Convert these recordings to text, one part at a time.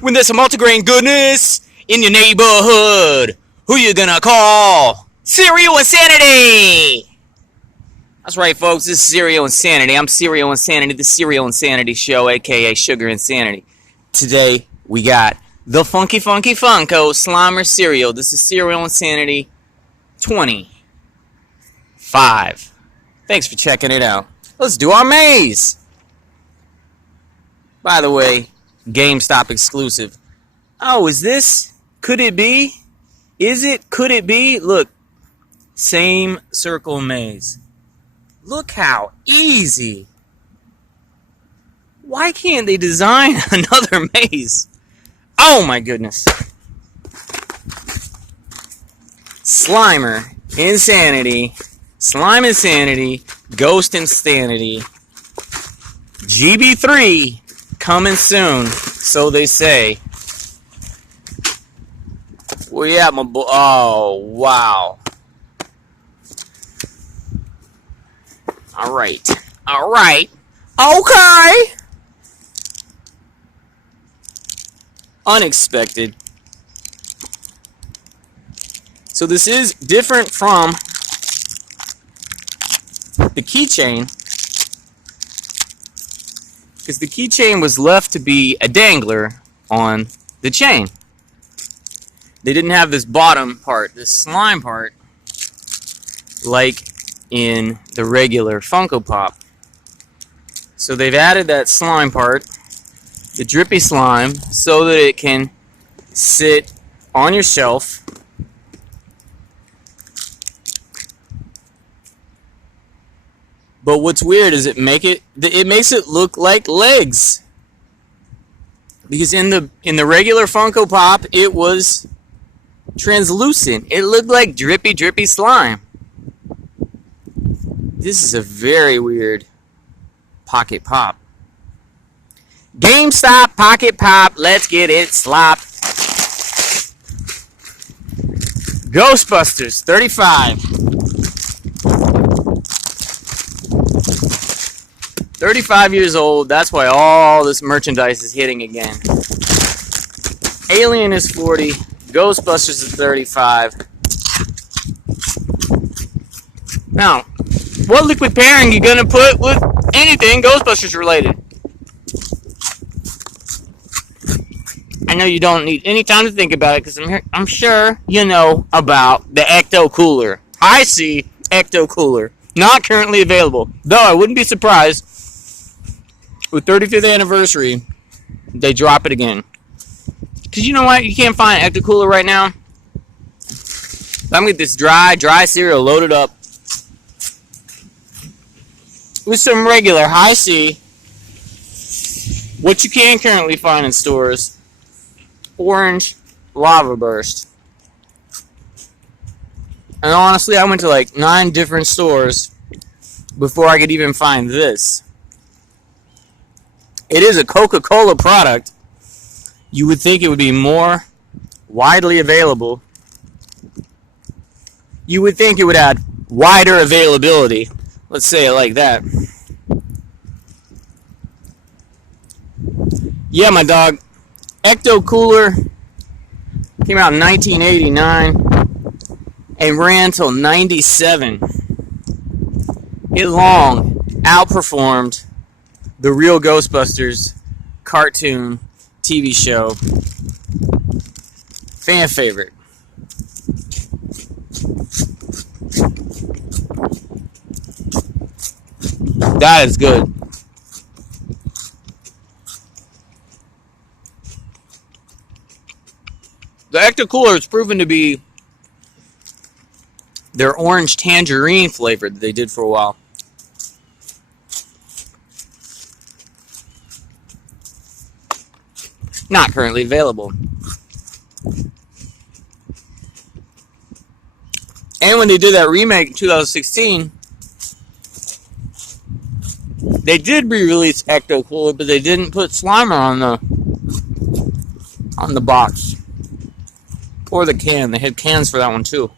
When there's some multigrain goodness in your neighborhood, who you gonna call? Cereal Insanity! That's right, folks. This is Cereal Insanity. I'm Cereal Insanity, the Cereal Insanity Show, aka Sugar Insanity. Today, we got the Funky Funko Slimer cereal. This is Cereal Insanity 25. Thanks for checking it out. Let's do our maze! By the way, GameStop exclusive. Oh, is this? Could it be? Is it? Could it be? Look. Same circle maze. Look how easy. Why can't they design another maze? Oh my goodness. Slimer Insanity. Slime Insanity. Ghost Insanity. GB3. Coming soon. So they say. Where you at, my boy? Oh, wow. Alright. Alright. Okay. Unexpected. So this is different from the keychain. Because the keychain was left to be a dangler on the chain. They didn't have this bottom part, this slime part, like in the regular Funko Pop. So they've added that slime part, the drippy slime, so that it can sit on your shelf. But what's weird is it makes it look like legs. Because in the regular Funko Pop, it was translucent. It looked like drippy slime. This is a very weird pocket pop. GameStop pocket pop. Let's get it slopped. Ghostbusters 35. 35 years old. That's why all this merchandise is hitting again. Alien is 40. Ghostbusters is 35. Now, what liquid pairing you gonna put with anything Ghostbusters related? I know you don't need any time to think about it because I'm sure you know about the Ecto Cooler. I see Ecto Cooler. Not currently available. Though I wouldn't be surprised with 35th anniversary they drop it again. Because you know what? You can't find Ecto Cooler right now. I'm going to get this dry cereal loaded up with some regular high C. What you can currently find in stores. Orange Lava Burst. And honestly, I went to like 9 different stores before I could even find this. It is a Coca-Cola product. You would think it would be more widely available. You would think it would add wider availability. Let's say it like that. Yeah, my dog. Ecto Cooler came out in 1989 and ran till 97. It long outperformed the real Ghostbusters cartoon TV show. Fan favorite. That is good. The Ecto Cooler is proven to be their orange tangerine flavor that they did for a while. Not currently available. And when they did that remake in 2016, they did re-release Ecto Cooler, but they didn't put Slimer on the box or the can. They had cans for that one too.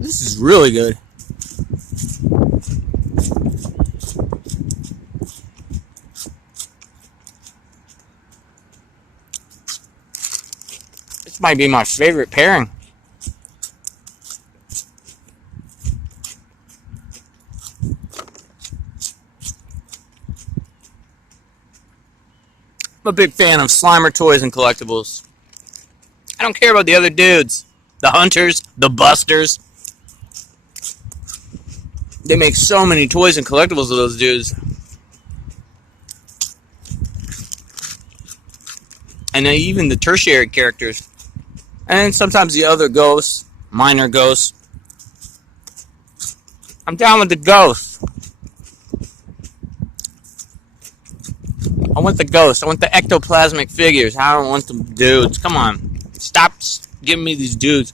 This is really good. This might be my favorite pairing. I'm a big fan of Slimer toys and collectibles. I don't care about the other dudes. The Hunters, the Busters. They make so many toys and collectibles of those dudes. And then even the tertiary characters. And sometimes the other ghosts, minor ghosts. I'm down with the ghosts. I want the ghosts. I want the ectoplasmic figures. I don't want the dudes. Come on. Stop giving me these dudes.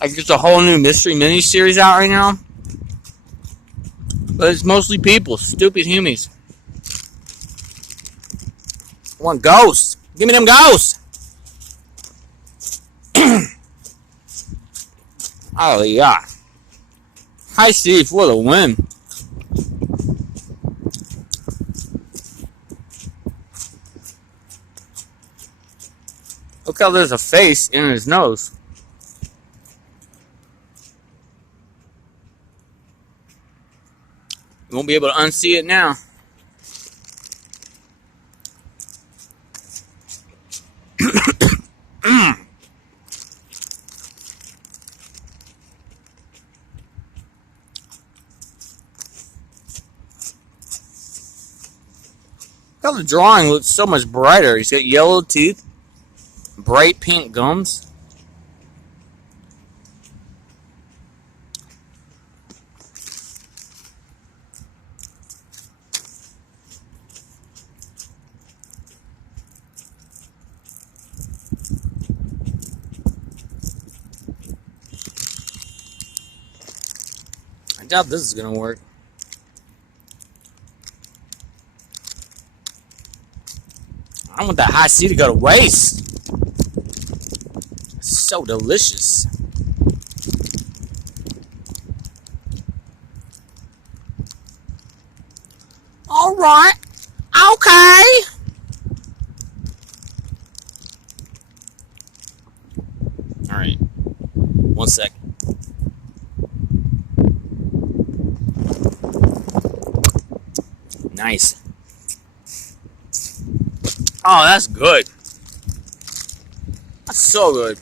Like there's a whole new mystery miniseries out right now. But it's mostly people. Stupid humies. I want ghosts. Give me them ghosts. Oh, yeah. Hi, Steve, for the win. Look how there's a face in his nose. You won't be able to unsee it now. How the drawing looks so much brighter. He's got yellow teeth, bright pink gums. I doubt this is going to work. I want that high C to go to waste. It's so delicious. All right. Okay. All right. 1 sec. Nice. Oh, that's good. That's so good.